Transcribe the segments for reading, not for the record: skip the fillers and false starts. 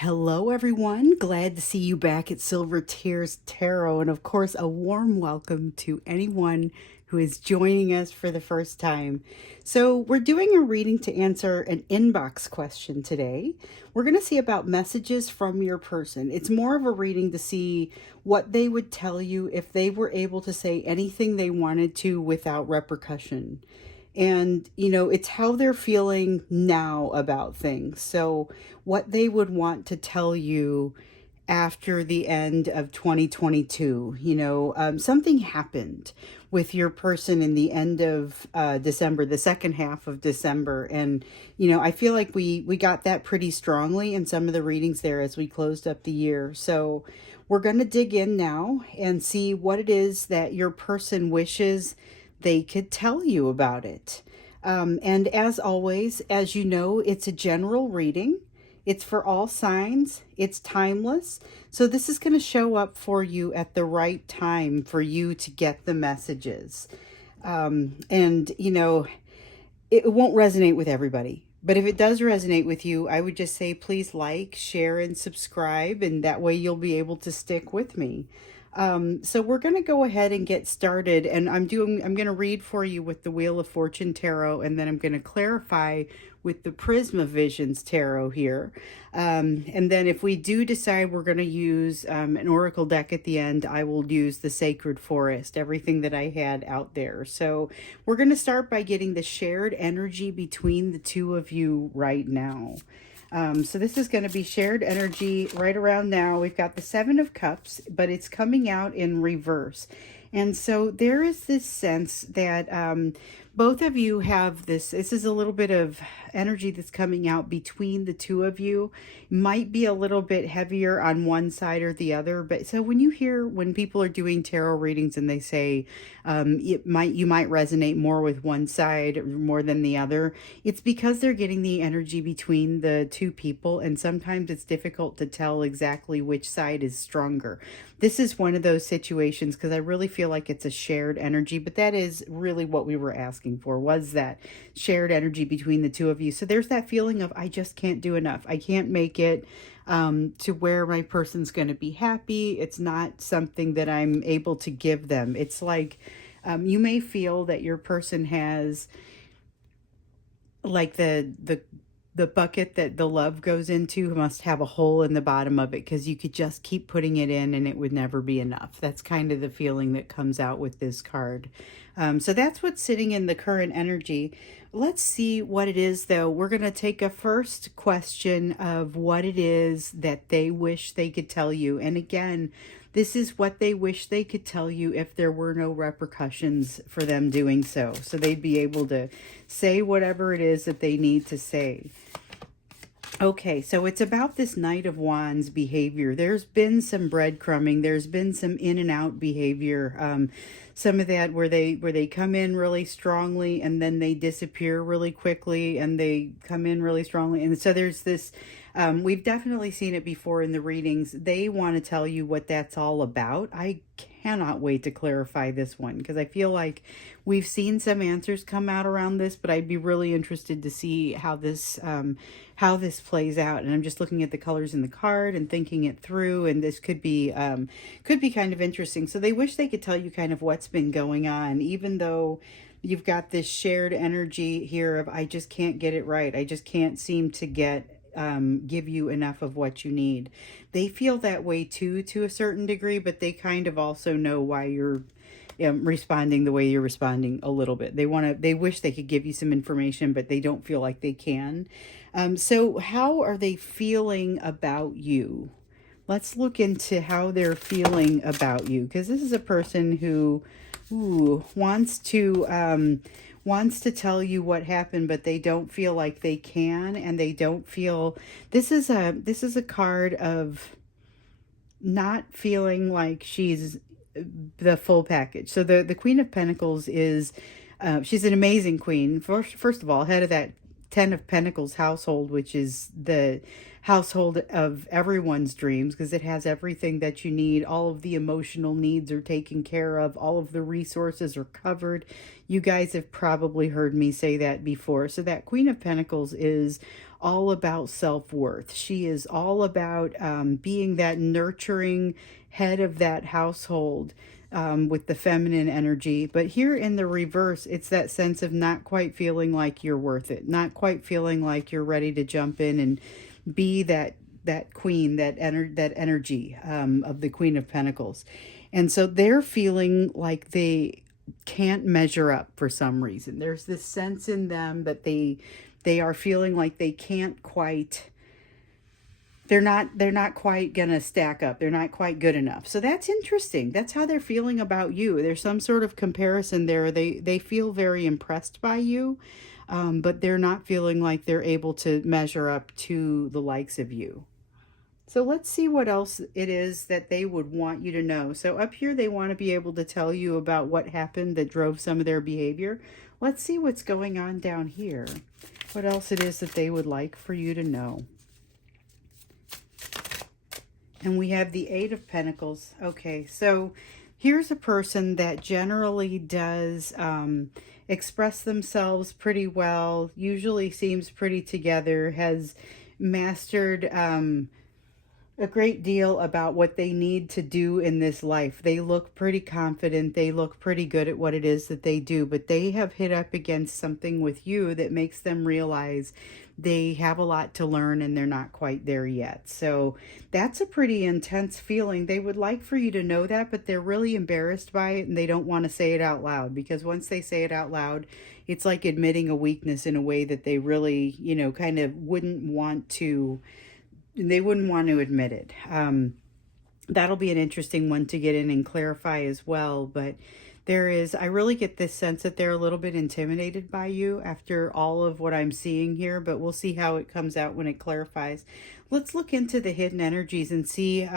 Hello, everyone. Glad to see you back at Silver Tears Tarot. And of course, a warm welcome to anyone who is joining us for the first time. So, we're doing a reading to answer an inbox question today. We're going to see about messages from your person. It's more of a reading to see what they would tell you if they were able to say anything they wanted to without repercussion. And, it's how they're feeling now about things. So, what they would want to tell you after the end of 2022. Something happened with your person in the end of December, the second half of December. And, I feel like we got that pretty strongly in some of the readings there as we closed up the year. So, we're going to dig in now and see what it is that your person wishes they could tell you about it. And as always, as you know, it's a general reading. It's for all signs. It's timeless. So this is going to show up for you at the right time for you to get the messages. And, it won't resonate with everybody. But if it does resonate with you, I would just say please like, share, and subscribe, and that way you'll be able to stick with me. So we're going to go ahead and get started, and I'm going to read for you with the Wheel of Fortune Tarot, and then I'm going to clarify with the Prisma Visions Tarot here. And then if we do decide we're going to use an Oracle deck at the end, I will use the Sacred Forest, everything that I had out there. So we're going to start by getting the shared energy between the two of you right now. So this is going to be shared energy right around now. We've got the Seven of Cups, but it's coming out in reverse. And so there is this sense that both of you have this is a little bit of energy that's coming out between the two of you. Might be a little bit heavier on one side or the other. But so when people are doing tarot readings and they say you might resonate more with one side more than the other, it's because they're getting the energy between the two people, and sometimes it's difficult to tell exactly which side is stronger. This is one of those situations because I really feel like it's a shared energy, but that is really what we were asking for, was that shared energy between the two of you. So there's that feeling of, I just can't do enough. I can't make it to where my person's going to be happy. It's not something that I'm able to give them. It's like you may feel that your person has like the bucket that the love goes into must have a hole in the bottom of it, because you could just keep putting it in and it would never be enough. That's kind of the feeling that comes out with this card. So that's what's sitting in the current energy. Let's see what it is, though. We're going to take a first question of what it is that they wish they could tell you. And again, this is what they wish they could tell you if there were no repercussions for them doing so. So they'd be able to say whatever it is that they need to say. Okay, so it's about this Knight of Wands behavior. There's been some breadcrumbing. There's been some in and out behavior. Some of that where they come in really strongly and then they disappear really quickly, and they come in really strongly. And so there's this, we've definitely seen it before in the readings. They want to tell you what that's all about. I cannot wait to clarify this one because I feel like we've seen some answers come out around this, but I'd be really interested to see how this plays out. And I'm just looking at the colors in the card and thinking it through, and this could be kind of interesting. So they wish they could tell you kind of what's been going on, even though you've got this shared energy here of, I just can't get it right. I just can't seem to give you enough of what you need. They feel that way too, to a certain degree, but they kind of also know why you're responding the way you're responding a little bit. They wish they could give you some information, but they don't feel like they can. So how are they feeling about you? Let's look into how they're feeling about you, because this is a person who wants to tell you what happened, but they don't feel like they can, and they don't feel, this is a card of not feeling like she's the full package. So the Queen of Pentacles is she's an amazing queen. First of all, head of that Ten of Pentacles household, which is the household of everyone's dreams, because it has everything that you need. All of the emotional needs are taken care of. All of the resources are covered. You guys have probably heard me say that before. So that Queen of Pentacles is all about self-worth. She is all about being that nurturing head of that household, with the feminine energy. But here in the reverse, it's that sense of not quite feeling like you're worth it, not quite feeling like you're ready to jump in and be that queen, that energy of the Queen of Pentacles. And so they're feeling like they can't measure up for some reason. There's this sense in them that they are feeling like they can't quite, they're not quite gonna stack up. They're not quite good enough. So that's interesting. That's how they're feeling about you. There's some sort of comparison there. They feel very impressed by you, but they're not feeling like they're able to measure up to the likes of you. So let's see what else it is that they would want you to know. So up here, they want to be able to tell you about what happened that drove some of their behavior. Let's see what's going on down here. What else it is that they would like for you to know. And we have the Eight of Pentacles. Okay, so here's a person that generally does express themselves pretty well, usually seems pretty together, has mastered a great deal about what they need to do in this life. They look pretty confident. They look pretty good at what it is that they do, but they have hit up against something with you that makes them realize they have a lot to learn and they're not quite there yet. So that's a pretty intense feeling. They would like for you to know that, but they're really embarrassed by it and they don't want to say it out loud, because once they say it out loud, it's like admitting a weakness in a way that they really, kind of wouldn't want to admit it. That'll be an interesting one to get in and clarify as well. But I really get this sense that they're a little bit intimidated by you after all of what I'm seeing here, but we'll see how it comes out when it clarifies. Let's look into the hidden energies and see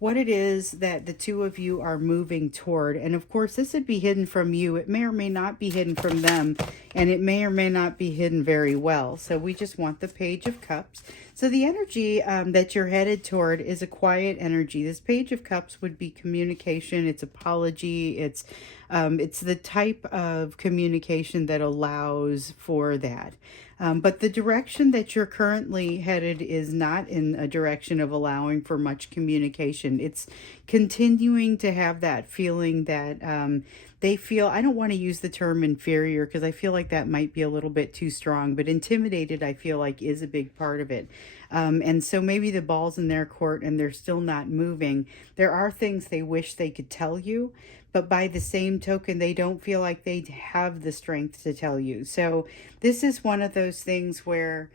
what it is that the two of you are moving toward. And of course, this would be hidden from you. It may or may not be hidden from them, and it may or may not be hidden very well. So we just want the Page of Cups. So the energy that you're headed toward is a quiet energy. This Page of Cups would be communication. It's apology. It's the type of communication that allows for that. But the direction that you're currently headed is not in a direction of allowing for much communication. It's continuing to have that feeling that they feel, I don't want to use the term inferior because I feel like that might be a little bit too strong, but intimidated, I feel like, is a big part of it. And so maybe the ball's in their court and they're still not moving. There are things they wish they could tell you, but by the same token, they don't feel like they have the strength to tell you. So this is one of those things where,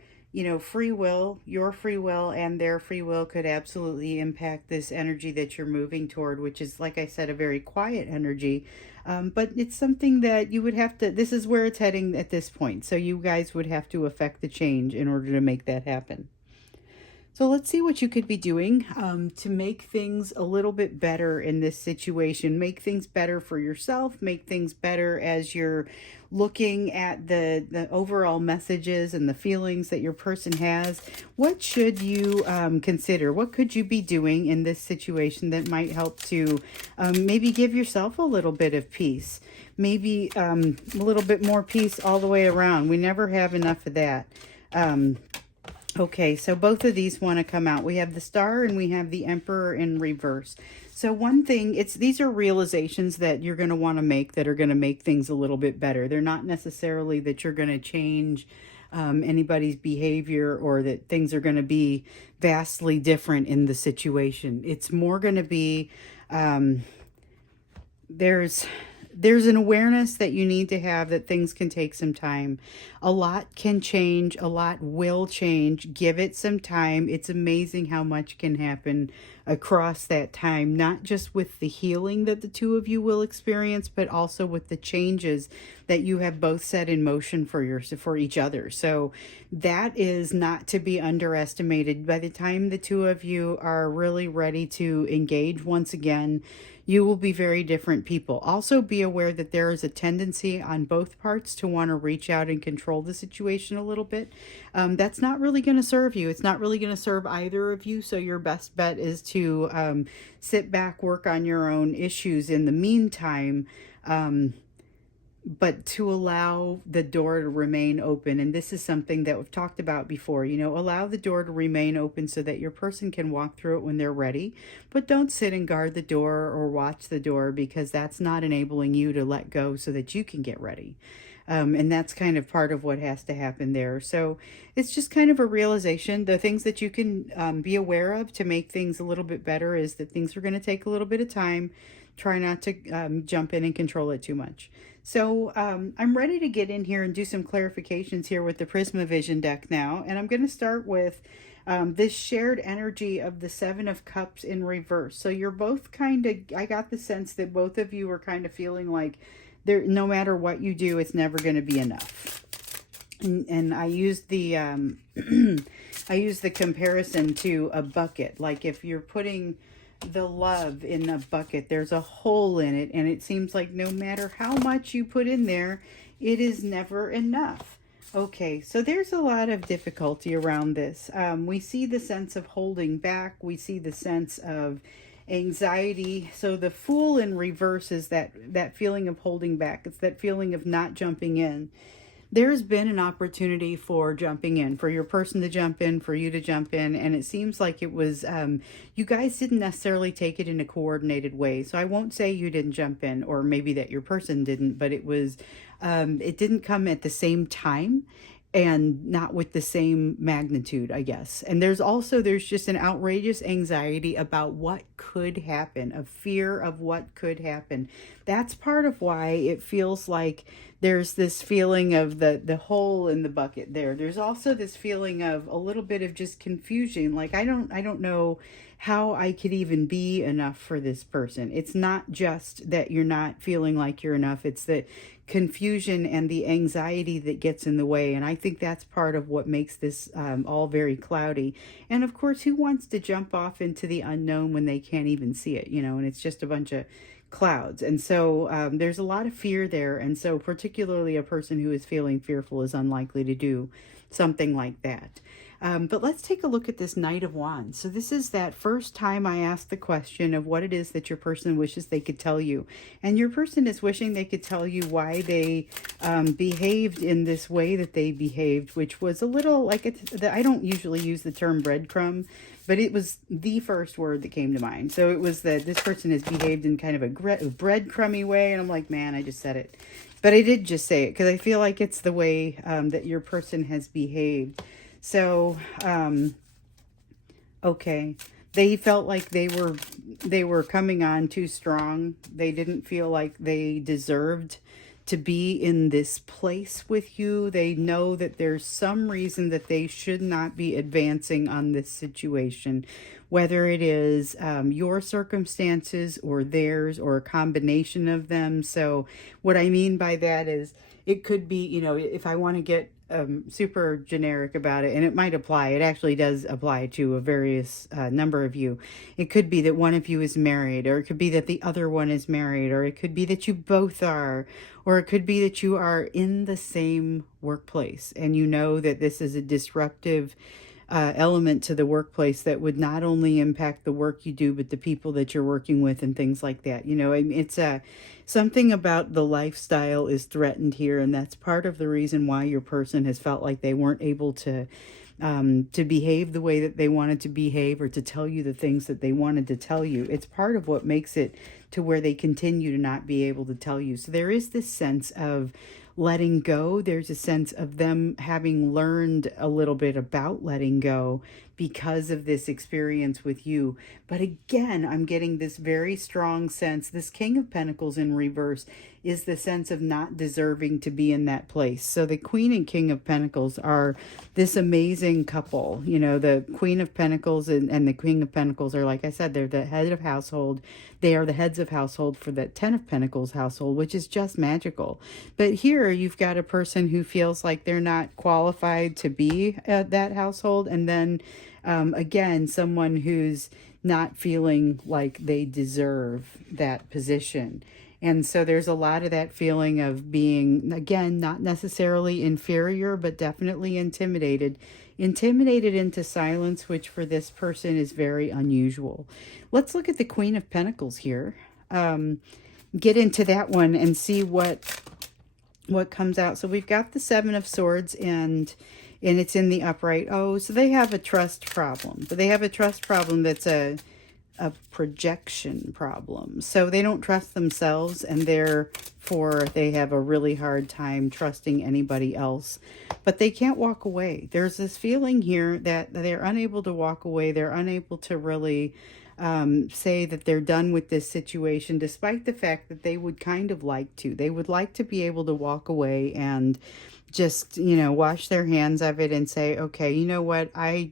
free will, your free will and their free will could absolutely impact this energy that you're moving toward, which is, like I said, a very quiet energy. But it's something that you would have to, this is where it's heading at this point. So you guys would have to affect the change in order to make that happen. So let's see what you could be doing to make things a little bit better in this situation. Make things better for yourself. Make things better as you're looking at the overall messages and the feelings that your person has. What should you consider? What could you be doing in this situation that might help to maybe give yourself a little bit of peace? Maybe a little bit more peace all the way around. We never have enough of that. Okay, so both of these want to come out. We have the Star and we have the Emperor in reverse. So one thing, these are realizations that you're going to want to make that are going to make things a little bit better. They're not necessarily that you're going to change anybody's behavior or that things are going to be vastly different in the situation. It's more going to be, there's an awareness that you need to have that things can take some time. A lot can change. A lot will change. Give it some time. It's amazing how much can happen across that time, not just with the healing that the two of you will experience, but also with the changes that you have both set in motion for each other. So that is not to be underestimated. By the time the two of you are really ready to engage once again, you will be very different people. Also, be aware that there is a tendency on both parts to want to reach out and control the situation a little bit. That's not really going to serve you. It's not really going to serve either of you. So, your best bet is to sit back, work on your own issues in the meantime. But to allow the door to remain open. And this is something that we've talked about before. Allow the door to remain open so that your person can walk through it when they're ready. But don't sit and guard the door or watch the door, because that's not enabling you to let go so that you can get ready. And that's kind of part of what has to happen there. So it's just kind of a realization. The things that you can be aware of to make things a little bit better is that things are going to take a little bit of time. Try not to jump in and control it too much. So I'm ready to get in here and do some clarifications here with the Prisma Vision deck now. And I'm going to start with this shared energy of the Seven of Cups in reverse. So you're both I got the sense that both of you were kind of feeling like no matter what you do, it's never going to be enough. And I used the I used the comparison to a bucket. Like if you're putting the love in a bucket, there's a hole in it, and it seems like no matter how much you put in there, it is never enough. Okay, so there's a lot of difficulty around this. We see the sense of holding back. We see the sense of anxiety. So the Fool in reverse is that feeling of holding back. It's that feeling of not jumping in. There's been an opportunity for jumping in, for your person to jump in, for you to jump in, and it seems like it was, you guys didn't necessarily take it in a coordinated way. So I won't say you didn't jump in, or maybe that your person didn't, but it didn't come at the same time and not with the same magnitude, I guess. And there's just an outrageous anxiety about what could happen, a fear of what could happen. That's part of why it feels like there's this feeling of the hole in the bucket there. There's also this feeling of a little bit of just confusion. Like, I don't know how I could even be enough for this person. It's not just that you're not feeling like you're enough. It's the confusion and the anxiety that gets in the way. And I think that's part of what makes this all very cloudy. And of course, who wants to jump off into the unknown when they can't even see it, and it's just a bunch of clouds. And so there's a lot of fear there. And so particularly a person who is feeling fearful is unlikely to do something like that. But let's take a look at this Knight of Wands. So this is that first time I asked the question of what it is that your person wishes they could tell you. And your person is wishing they could tell you why they behaved in this way that they behaved, which was a little like, I don't usually use the term breadcrumb, but it was the first word that came to mind. So it was that this person has behaved in kind of a breadcrumby way. And I'm like, man, I just said it. But I did just say it because I feel like it's the way that your person has behaved. So, okay, they felt like they were coming on too strong. They didn't feel like they deserved to be in this place with you. They know that there's some reason that they should not be advancing on this situation, whether it is your circumstances or theirs or a combination of them. So what I mean by that is it could be, if I want to get super generic about it, and it might apply, it actually does apply to a various number of you. It could be that one of you is married, or it could be that the other one is married, or it could be that you both are, or it could be that you are in the same workplace and you know that this is a disruptive element to the workplace that would not only impact the work you do, but the people that you're working with and things like that. It's something about the lifestyle is threatened here, and that's part of the reason why your person has felt like they weren't able to behave the way that they wanted to behave, or to tell you the things that they wanted to tell you. It's part of what makes it to where they continue to not be able to tell you. So there is this sense of letting go. There's a sense of them having learned a little bit about letting go because of this experience with you. But again, I'm getting this very strong sense, this King of Pentacles in reverse is the sense of not deserving to be in that place. So the Queen and King of Pentacles are this amazing couple. You know, the Queen of Pentacles and the King of Pentacles are, like I said, they're the head of household. They are the heads of household for the Ten of Pentacles household, which is just magical. But here you've got a person who feels like they're not qualified to be at that household. And then again, someone who's not feeling like they deserve that position. And so there's a lot of that feeling of being, again, not necessarily inferior, but definitely intimidated. Intimidated into silence, which for this person is very unusual. Let's look at the Queen of Pentacles here. Get into that one and see what comes out. So we've got the Seven of Swords, and it's in the upright. Oh, so they have a trust problem. But they have a trust problem that's a projection problem. So they don't trust themselves, and therefore they have a really hard time trusting anybody else. But they can't walk away. There's this feeling here that they're unable to walk away. They're unable to really say that they're done with this situation, despite the fact that they would kind of like to. They would like to be able to walk away and just, you know, wash their hands of it and say, okay, you know what, I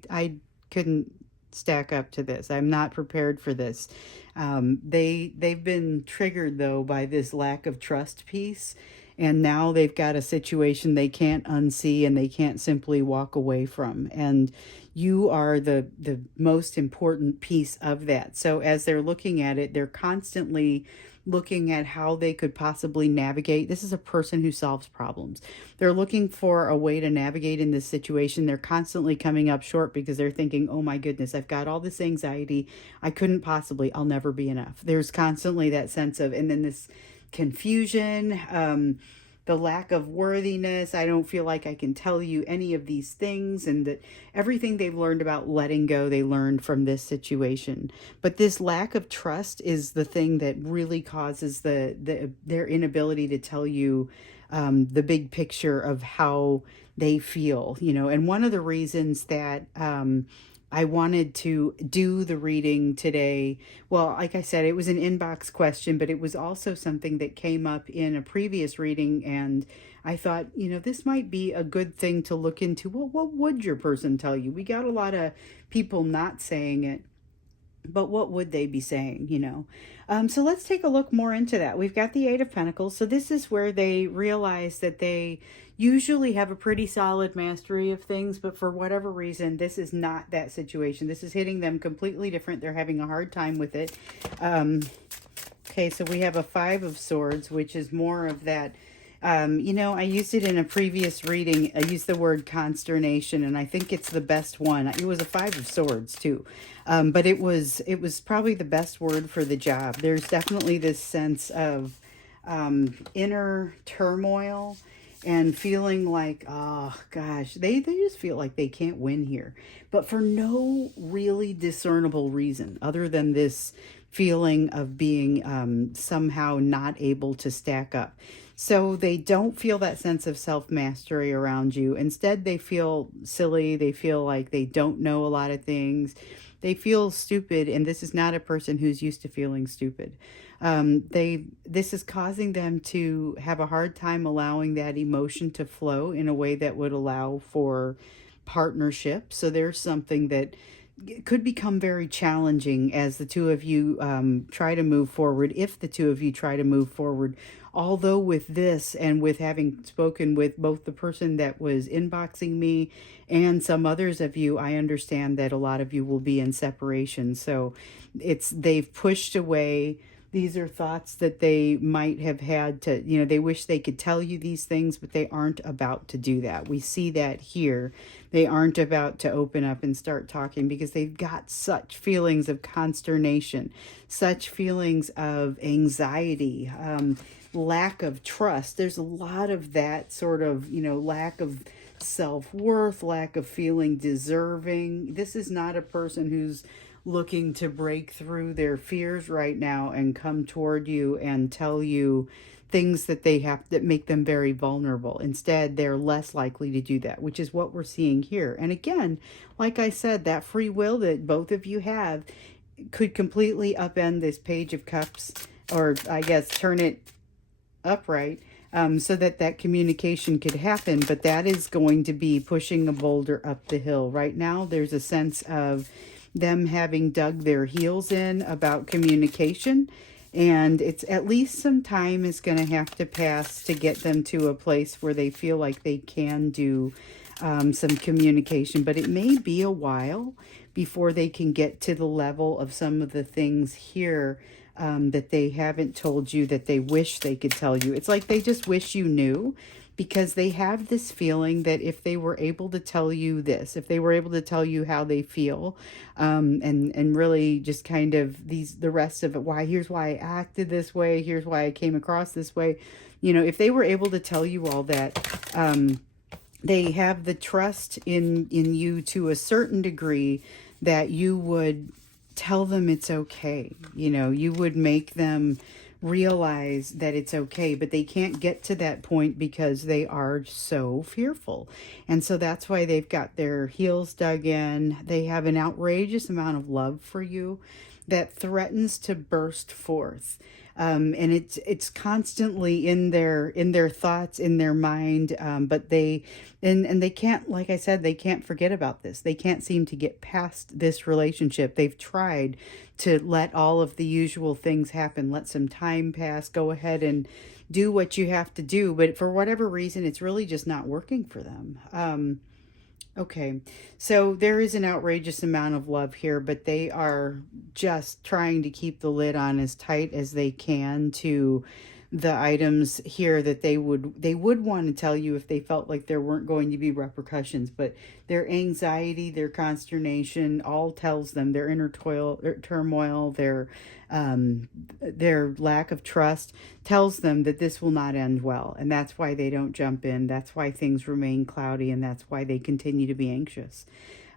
couldn't stack up to this. I'm not prepared for this. They've been triggered though by this lack of trust piece, and now they've got a situation they can't unsee and they can't simply walk away from. And you are the most important piece of that. So as they're looking at it, they're constantly looking at how they could possibly navigate. This is a person who solves problems. They're looking for a way to navigate in this situation. They're constantly coming up short because they're thinking, oh my goodness, I've got all this anxiety. I couldn't possibly, I'll never be enough. There's constantly that sense of, and then this confusion, the lack of worthiness. I don't feel like I can tell you any of these things, and that everything they've learned about letting go, they learned from this situation. But this lack of trust is the thing that really causes their inability to tell you the big picture of how they feel, you know. And one of the reasons that I wanted to do the reading today, well, like I said, it was an inbox question, but it was also something that came up in a previous reading, and I thought, you know, this might be a good thing to look into. Well, what would your person tell you? We got a lot of people not saying it, but what would they be saying, you know? So let's take a look more into that. We've got the Eight of Pentacles. So this is where they realize that they usually have a pretty solid mastery of things, but for whatever reason, this is not that situation. This is hitting them completely different. They're having a hard time with it. Okay, so we have a Five of Swords, which is more of that. You know, I used it in a previous reading. I used the word consternation, and I think it's the best one. It was a Five of Swords too, but it was probably the best word for the job. There's definitely this sense of inner turmoil and feeling like, oh gosh, they just feel like they can't win here, but for no really discernible reason other than this feeling of being somehow not able to stack up. So they don't feel that sense of self-mastery around you. Instead, they feel silly. They feel like they don't know a lot of things. They feel stupid, and this is not a person who's used to feeling stupid. This is causing them to have a hard time allowing that emotion to flow in a way that would allow for partnership. So there's something that could become very challenging as the two of you try to move forward, if the two of you try to move forward. Although with this, and with having spoken with both the person that was inboxing me and some others of you, I understand that a lot of you will be in separation. So they've pushed away. These are thoughts that they might have had to, you know, they wish they could tell you these things, but they aren't about to do that. We see that here. They aren't about to open up and start talking because they've got such feelings of consternation, such feelings of anxiety, lack of trust. There's a lot of that sort of, you know, lack of self-worth, lack of feeling deserving. This is not a person who's looking to break through their fears right now and come toward you and tell you things that they have that make them very vulnerable. Instead, they're less likely to do that, which is what we're seeing here. And again, like I said, that free will that both of you have could completely upend this Page of Cups, or I guess turn it upright, so that that communication could happen. But that is going to be pushing a boulder up the hill. Right now, there's a sense of them having dug their heels in about communication. And it's at least some time is going to have to pass to get them to a place where they feel like they can do some communication. But it may be a while before they can get to the level of some of the things here that they haven't told you that they wish they could tell you. It's like they just wish you knew, because they have this feeling that if they were able to tell you this, if they were able to tell you how they feel, and really just kind of the rest of it, here's why I acted this way, here's why I came across this way, if they were able to tell you all that, they have the trust in you to a certain degree that you would tell them it's okay. You would make them realize that it's okay, but they can't get to that point because they are so fearful. And so that's why they've got their heels dug in. They have an outrageous amount of love for you that threatens to burst forth. And it's constantly in their thoughts, in their mind. But they and they can't, like I said, they can't forget about this. They can't seem to get past this relationship. They've tried to let all of the usual things happen, let some time pass, go ahead and do what you have to do. But for whatever reason, it's really just not working for them. Okay, so there is an outrageous amount of love here, but they are just trying to keep the lid on as tight as they can to the items here that they would want to tell you if they felt like there weren't going to be repercussions. But their anxiety, their consternation, all tells them their inner turmoil, their lack of trust tells them that this will not end well, and that's why they don't jump in. That's why things remain cloudy, and that's why they continue to be anxious.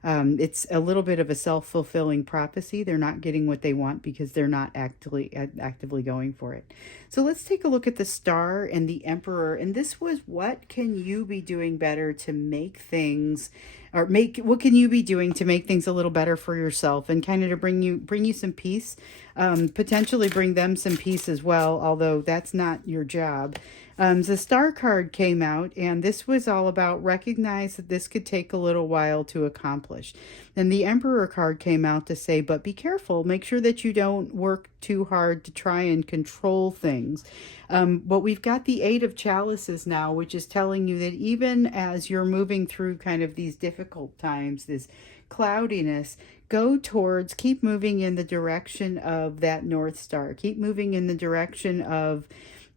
It's a little bit of a self-fulfilling prophecy. They're not getting what they want because they're not actively going for it. So let's take a look at the Star and the Emperor. And this was, what can you be doing better to make things, what can you be doing to make things a little better for yourself, and kind of to bring you some peace, potentially bring them some peace as well, although that's not your job. The Star card came out, and this was all about recognize that this could take a little while to accomplish. Then the Emperor card came out to say, but be careful, make sure that you don't work too hard to try and control things. But we've got the Eight of Chalices now, which is telling you that even as you're moving through kind of these difficult times, this cloudiness, keep moving in the direction of that North Star. Keep moving in the direction of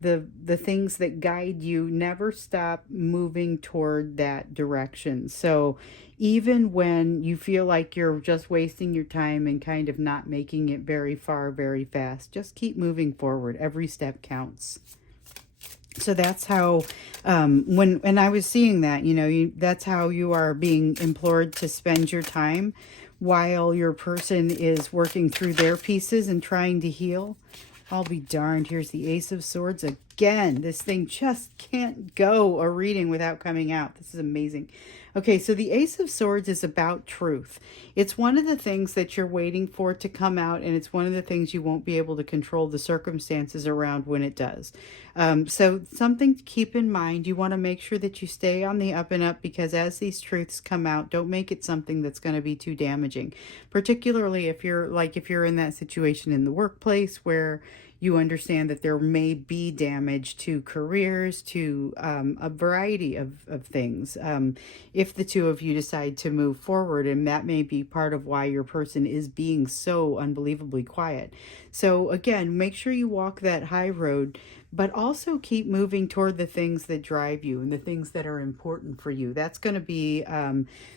the things that guide you. Never stop moving toward that direction. So even when you feel like you're just wasting your time and kind of not making it very far, very fast, just keep moving forward. Every step counts. So that's how, when I was seeing that, that's how you are being implored to spend your time while your person is working through their pieces and trying to heal. I'll be darned. Here's the Ace of Swords again. This thing just can't go a reading without coming out. This is amazing. Okay, so the Ace of Swords is about truth. It's one of the things that you're waiting for to come out, and it's one of the things you won't be able to control the circumstances around when it does. So something to keep in mind. You want to make sure that you stay on the up and up, because as these truths come out, don't make it something that's going to be too damaging. Particularly if you're in that situation in the workplace where you understand that there may be damage to careers, to a variety of things. If the two of you decide to move forward, and that may be part of why your person is being so unbelievably quiet. So again, make sure you walk that high road, but also keep moving toward the things that drive you and the things that are important for you. That's going to be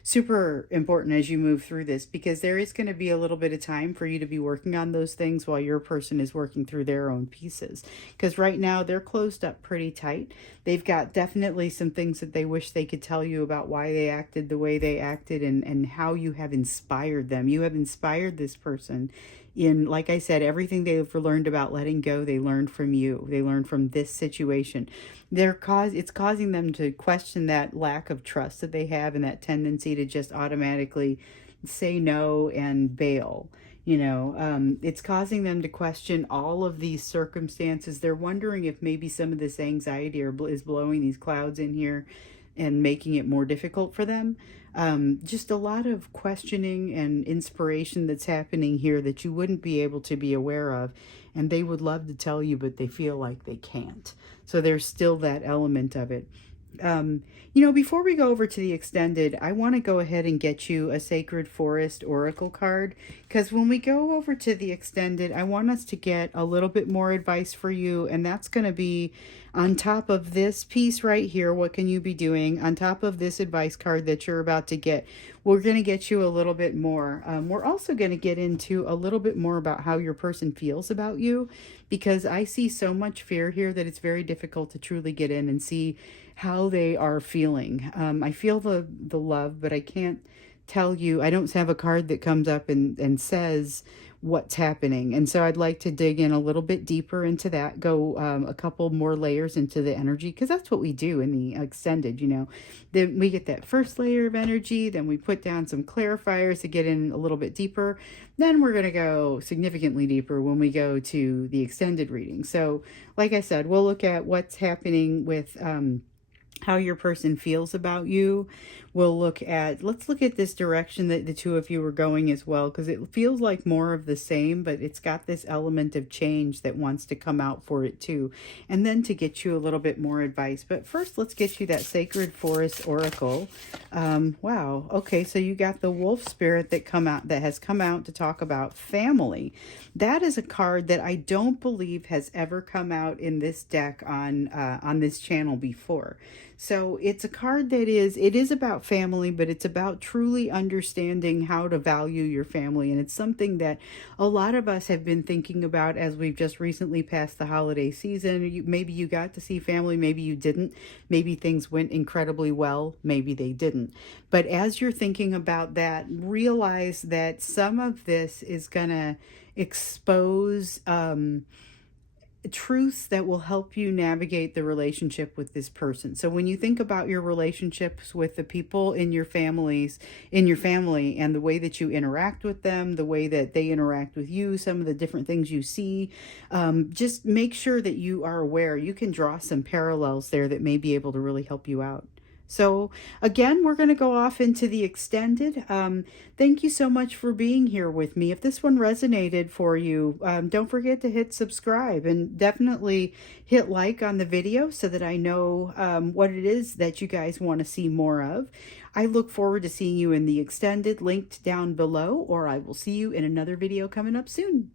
super important as you move through this, because there is going to be a little bit of time for you to be working on those things while your person is working through their own pieces. Because right now they're closed up pretty tight. They've got definitely some things that they wish they could tell you about why they acted the way they acted, and how you have inspired them. You have inspired this person in, like I said, everything they've learned about letting go, they learned from you. They learned from this situation. It's causing them to question that lack of trust that they have, and that tendency to just automatically say no and bail. It's causing them to question all of these circumstances. They're wondering if maybe some of this anxiety is blowing these clouds in here and making it more difficult for them. Just a lot of questioning and inspiration that's happening here that you wouldn't be able to be aware of. And they would love to tell you, but they feel like they can't. So there's still that element of it. Um, Before we go over to the extended, I want to go ahead and get you a Sacred Forest Oracle card, because when we go over to the extended, I want us to get a little bit more advice for you, and that's going to be on top of this piece right here. What can you be doing? On top of this advice card that you're about to get, we're going to get you a little bit more. We're also going to get into a little bit more about how your person feels about you, because I see so much fear here that it's very difficult to truly get in and see how they are feeling. I feel the love, but I can't tell you. I don't have a card that comes up and says what's happening. And so I'd like to dig in a little bit deeper into that, go a couple more layers into the energy, because that's what we do in the extended. Then we get that first layer of energy, then we put down some clarifiers to get in a little bit deeper. Then we're going to go significantly deeper when we go to the extended reading. So like I said, we'll look at what's happening with how your person feels about you. Let's look at this direction that the two of you are going as well, because it feels like more of the same, but it's got this element of change that wants to come out for it too. And then to get you a little bit more advice. But first, let's get you that Sacred Forest Oracle. Wow. Okay, so you got the wolf spirit that has come out to talk about family. That is a card that I don't believe has ever come out in this deck on this channel before. So it's a card that it is about family, but it's about truly understanding how to value your family. And it's something that a lot of us have been thinking about as we've just recently passed the holiday season. Maybe you got to see family, maybe you didn't. Maybe things went incredibly well, maybe they didn't. But as you're thinking about that, realize that some of this is going to expose truths that will help you navigate the relationship with this person. So when you think about your relationships with the people in your family, and the way that you interact with them, the way that they interact with you, some of the different things you see, just make sure that you are aware. You can draw some parallels there that may be able to really help you out. So again, we're going to go off into the extended. Thank you so much for being here with me. If this one resonated for you, don't forget to hit subscribe, and definitely hit like on the video so that I know what it is that you guys want to see more of. I look forward to seeing you in the extended, linked down below, or I will see you in another video coming up soon.